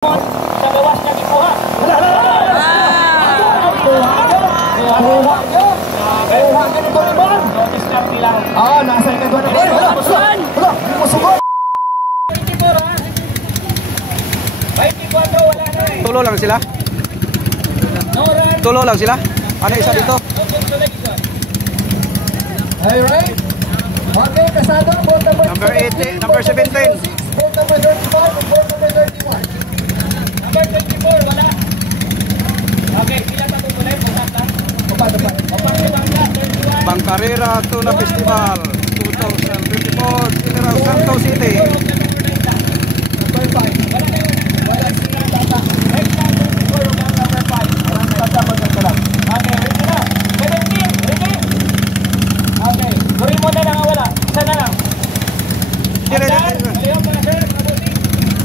Sa gawas niya gikuha. Kuha ka nito ni Bon. Discount nila. Nasa ikadwa na Bon. Hindi mo sugod. 24 ha. 24 wala na eh. Tulo lang sila? Tulo lang sila? Ano isa dito? Alright. Okay, kasado ang board number 18, number 17. Board number 35 and board number 31. Number 24, wala. Okay, sila tatutulay. Bangkarera Tuna Festival 2024 General Santos City. Number 5. Wala na yun. Wala sila data. Next time, 24, number 5. Walang data, magkakalang. Okay, ready na. 17, ready? Okay, gawin mo na lang ang wala. Isa na lang.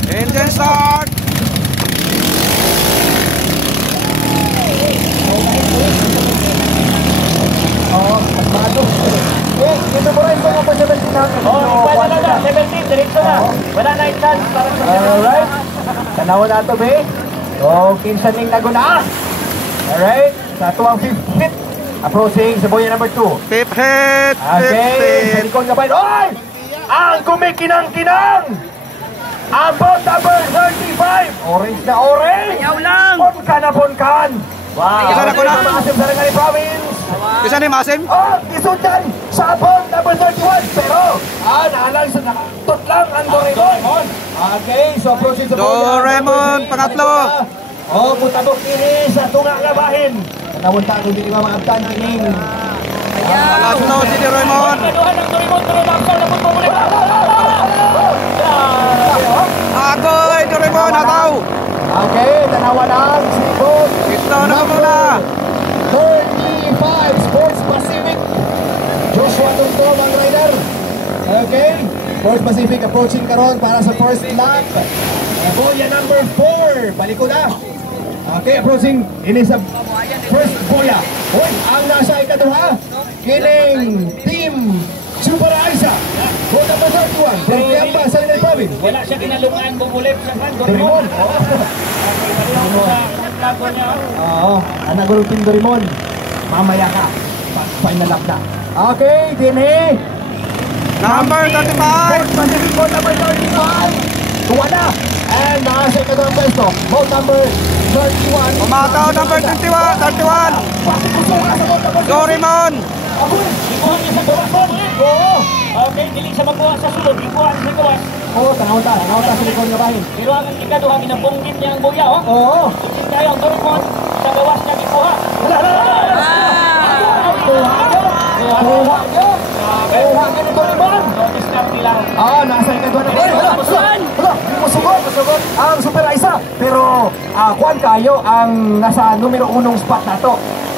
Engine start! Dito mo rin mga pa 17 natin. Ikwala na, 17, diretso na. Wala na yung chance para sa alright. Tanawa na ito, be. Kinsa ning naguna. Alright, sa tuwang 5th hit. Approaching sa boya number 2. 5th hit! Okay, sa likod nga ba? Oy! Ang kumikinang-kinang! Ang boat number 35! Orange na orange! Ayaw lang! Ponkan na ponkan! Wow! Isa na ko na! Maasim sa Rangani Province! Isa ni Masim? Isundan sa boat number 31! Pero, naalang sa nakatutlang ang Doraemon! Okay, so approaching sa Doraemon, pangatlo! Putabok ini sa tunga nga bahin! Nanawunta ko din mga abtan kining. Pangatlo si Doraemon! Agoy, Doraemon, hataw! Okay, tanawa lang si boat. Ito na muna! 35 Sports Pacific. Joshua Tunto, ang rider. Okay, Sports Pacific approaching karon para sa first lap. Boya number 4, paliko na. Okay, approaching. Ini sa first boya. Hoy, ang nasa ikaduha, kining Team Super Aisa. Boat number 31, from Tiamba, sa Rangani Province. Wala siya kinalungan, bumulip sa kan, Doraemon. Anak gulong Team Doraemon. Mamaya ka. Final lap na. Okay, Dini. Number 35! Pacific boat number 35. Tuwa na. And nasa ikaduha ang pwesto. Boat number 31. Umataw, number 31! Doraemon! Ikuha niya sa gawas mo, Oo. Okay, dili siya magkuha sa sulod, ikuha sa gawas. Oo, tanaw ta sa likod nga bahin. Pero ang ikaduha, ginabunggit niya ang buya, oh. Oo. Hindi tayo ang Doraemon, sa gawas niya gikuha. Kuha ka ni Doraemon. Discount nila. Nasa ikaduha na bahin. Hindi mo sugod. Ang Super Aisa. Pero, kuhan kayo ang nasa numero 1 spot na to.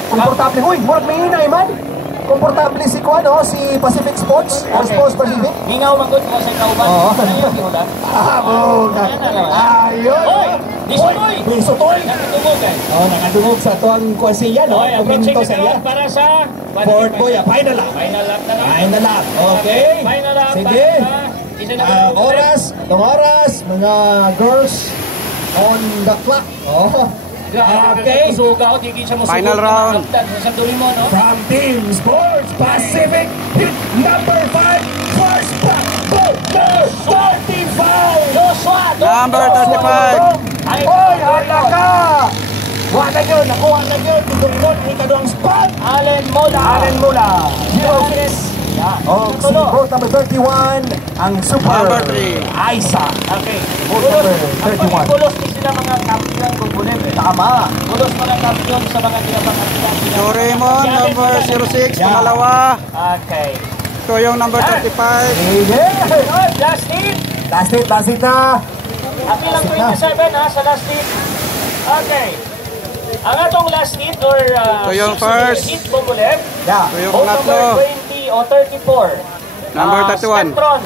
Komportable. Uy, murag may hinay man. Komportable si Kuan, si Pacific Sports. Sports Pacific. Hingaw magod mo sa kauban. Ayun. Hoy! Disutoy! Disutoy! Nakatungog eh. Nakadungog sa tuwang kuan siya, no? Hoy, approaching Kuminto na siya. karon para sa Fourth boya, final lap. Final lap na lang. Final lap. Okay. Final lap. Sige. Isa na Oras, mga girls on the clock. Okay. Final round. From Team Sports Pacific, hit number 5, first back, go, number 35. Joshua! Number 35. Oy, hala ka! Nakuha na yun. Doraemon, ikaduang spot. Allen Mola. 06. Si boat number 31, ang Super Number 3. Aisa. Okay. Boat number 31. Kulos din sila mga kampiyon kung bulim. Tama. Kulos mga kampiyon sa mga ginabang Doraemon, number 06, pangalawa. Okay. Ito yung number 35. Last hit na. Happy lang 27 sa last hit. Okay. Ang atong last hit or Ito yung first. hit bubulim. Yeah. Ito yung Boat pangatlo. number 20 o 34. Number 31. Spectron.